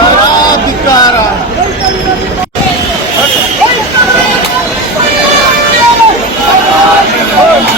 Ah, que cara! Oh!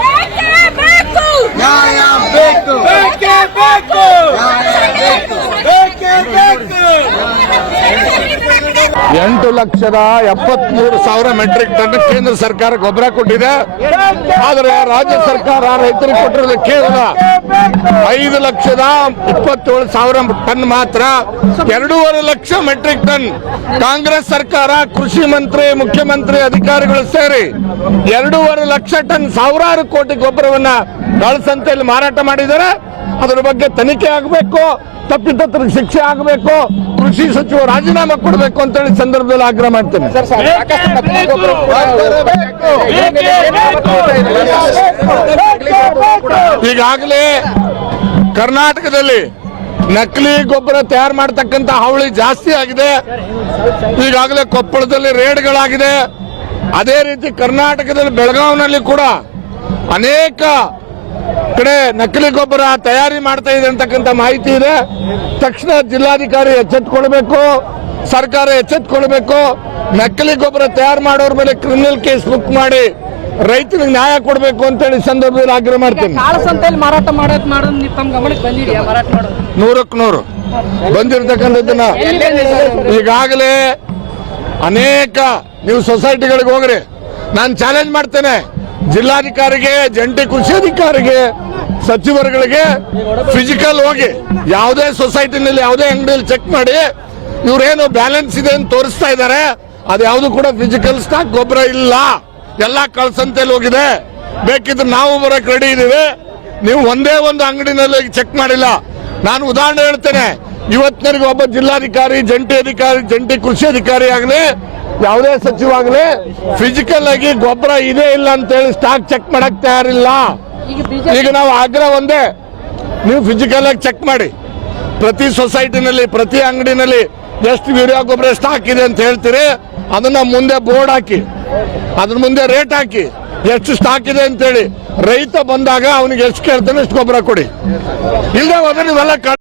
ಬೇಕೇ. ಬೇಕು. ಬೇಕೇ. ಬೇಕು. ಎಂಟು ಲಕ್ಷದ ಎಪ್ಪತ್ಮೂರು ಸಾವಿರ ಮೆಟ್ರಿಕ್ ಟನ್ ಕೇಂದ್ರ ಸರ್ಕಾರ ಗೊಬ್ಬರ ಕೊಟ್ಟಿದೆ. ಆದರೆ ರಾಜ್ಯ ಸರ್ಕಾರ ರೈತರಿಗೆ ಕೊಟ್ಟಿರೋದು ಕೇವಲ ಐದು ಲಕ್ಷದ ಇಪ್ಪತ್ತೇಳು ಸಾವಿರ ಟನ್ ಮಾತ್ರ. ಎರಡೂವರೆ ಲಕ್ಷ ಮೆಟ್ರಿಕ್ ಟನ್ ಕಾಂಗ್ರೆಸ್ ಸರ್ಕಾರ, ಕೃಷಿ ಮಂತ್ರಿ, ಮುಖ್ಯಮಂತ್ರಿ ಅಧಿಕಾರಿಗಳು ಸೇರಿ ಎರಡೂವರೆ ಲಕ್ಷ ಟನ್ ಸಾವಿರಾರು ಕೋಟಿ ಗೊಬ್ಬರವನ್ನ ಸಂತೆಯಲ್ಲಿ ಮಾರಾಟ ಮಾಡಿದ್ದಾರೆ. ಅದರ ಬಗ್ಗೆ ತನಿಖೆ ಆಗಬೇಕು. ತಪ್ಪಿತಸ್ಥರಿಗೆ ಶಿಕ್ಷೆ ಆಗಬೇಕು ಕೃಷಿ ಸಚಿವ ರಾಜೀನಾಮೆ ಕೊಡಬೇಕು ಅಂತ ಹೇಳಿ ಸಂದರ್ಭದಲ್ಲಿ ಆಗ್ರಹ ಮಾಡ್ತೇನೆ. ಈಗಾಗಲೇ ಕರ್ನಾಟಕದಲ್ಲಿ ನಕಲಿ ಗೊಬ್ಬರ ತಯಾರು ಮಾಡತಕ್ಕಂತ ಹಾವಳಿ ಜಾಸ್ತಿ ಆಗಿದೆ. ಈಗಾಗಲೇ ಕೊಪ್ಪಳದಲ್ಲಿ ರೇಡ್ಗಳಾಗಿದೆ. ಅದೇ ರೀತಿ ಕರ್ನಾಟಕದಲ್ಲಿ ಬೆಳಗಾವಿನಲ್ಲಿ ಕೂಡ ಅನೇಕ ಕಡೆ ನಕಲಿ ಗೊಬ್ಬರ ತಯಾರಿ ಮಾಡ್ತಾ ಇದೆ ಅಂತಕ್ಕಂಥ ಮಾಹಿತಿ ಇದೆ. ತಕ್ಷಣ ಜಿಲ್ಲಾಧಿಕಾರಿ ಎಚ್ಚೆತ್ತುಕೊಳ್ಬೇಕು ಸರ್ಕಾರ ಎಚ್ಚೆತ್ತುಕೊಳ್ಬೇಕು ನಕಲಿ ಗೊಬ್ಬರ ತಯಾರು ಮಾಡೋರ ಮೇಲೆ ಕ್ರಿಮಿನಲ್ ಕೇಸ್ ಬುಕ್ ಮಾಡಿ ರೈತರಿಗೆ ನ್ಯಾಯ ಕೊಡಬೇಕು ಅಂತೇಳಿ ಹೇಳಿ ಸಂದರ್ಭದಲ್ಲಿ ಆಗ್ರಹ ಮಾಡ್ತೀನಿ. ಮಾರಾಟ ಮಾಡೋದ್ ನೂರಕ್ಕೆ ನೂರು. ಬಂದಿರತಕ್ಕಂಥದ್ದನ್ನ? ಈಗಾಗಲೇ ಅನೇಕ ನೀವು ಸೊಸೈಟಿಗಳಿಗೆ ಹೋಗ್ರಿ. ನಾನು ಚಾಲೆಂಜ್ ಮಾಡ್ತೇನೆ. ಜಿಲ್ಲಾಧಿಕಾರಿಗೆ ಜಂಟಿ ಕೃಷಿ ಅಧಿಕಾರಿಗೆ ಸಚಿವರುಗಳಿಗೆ ಫಿಸಿಕಲ್ ಹೋಗಿ ಯಾವುದೇ ಸೊಸೈಟಿನಲ್ಲಿ ಯಾವುದೇ ಅಂಗಡಿಯಲ್ಲಿ ಚೆಕ್ ಮಾಡಿ ಇವ್ರೇನು ಬ್ಯಾಲೆನ್ಸ್ ಇದೆ ಅಂತ ತೋರಿಸ್ತಾ ಇದ್ದಾರೆ. ಅದು ಯಾವುದು ಕೂಡ ಫಿಸಿಕಲ್ ಸ್ಟಾಕ್ ಗೊಬ್ಬರ ಇಲ್ಲ. ಎಲ್ಲ ಕಳ್ಸಂತೆಯಲ್ಲಿ ಹೋಗಿದೆ. ಬೇಕಿದ್ರೆ ನಾವು ಬರಕ್ ರೆಡಿ ಇದೀವಿ. ನೀವು ಒಂದೇ ಒಂದು ಅಂಗಡಿನಲ್ಲಿ ಚೆಕ್ ಮಾಡಿಲ್ಲ. ನಾನು ಉದಾಹರಣೆ ಹೇಳ್ತೇನೆ. ಇವತ್ತಿನವರೆಗೆ ಒಬ್ಬ ಜಿಲ್ಲಾಧಿಕಾರಿ, ಜಂಟಿ ಅಧಿಕಾರಿ, ಜಂಟಿ ಕೃಷಿ ಅಧಿಕಾರಿ ಆಗಲಿ, ಯಾವುದೇ ಸಚಿವ ಆಗಲಿ ಫಿಸಿಕಲ್ ಆಗಿ ಗೊಬ್ಬರ ಇದೆ ಇಲ್ಲ ಅಂತ ಹೇಳಿ ಸ್ಟಾಕ್ ಚೆಕ್ ಮಾಡಕ್ ತಯಾರಿಲ್ಲ. ಈಗ ನಾವು ಆಗ್ರಹ ಒಂದೇ, ನೀವು ಫಿಸಿಕಲ್ ಆಗಿ ಚೆಕ್ ಮಾಡಿ. ಪ್ರತಿ ಸೊಸೈಟಿನಲ್ಲಿ ಪ್ರತಿ ಅಂಗಡಿನಲ್ಲಿ ಎಷ್ಟು ಯೂರಿಯಾ ಗೊಬ್ಬರ ಸ್ಟಾಕ್ ಇದೆ ಅಂತ ಹೇಳ್ತೀರಿ, ಅದನ್ನ ಮುಂದೆ ಬೋರ್ಡ್ ಹಾಕಿ, ಅದ್ರ ಮುಂದೆ ರೇಟ್ ಹಾಕಿ, ಎಷ್ಟು ಸ್ಟಾಕ್ ಇದೆ ಅಂತೇಳಿ ರೈತ ಬಂದಾಗ ಅವನಿಗೆ ಎಷ್ಟು ಕೇಳ್ತಾನೆ ಎಷ್ಟು ಗೊಬ್ಬರ ಕೊಡಿ. ಇಲ್ಲದೆ ಹೋದ್ರೆ ನೀವೆಲ್ಲ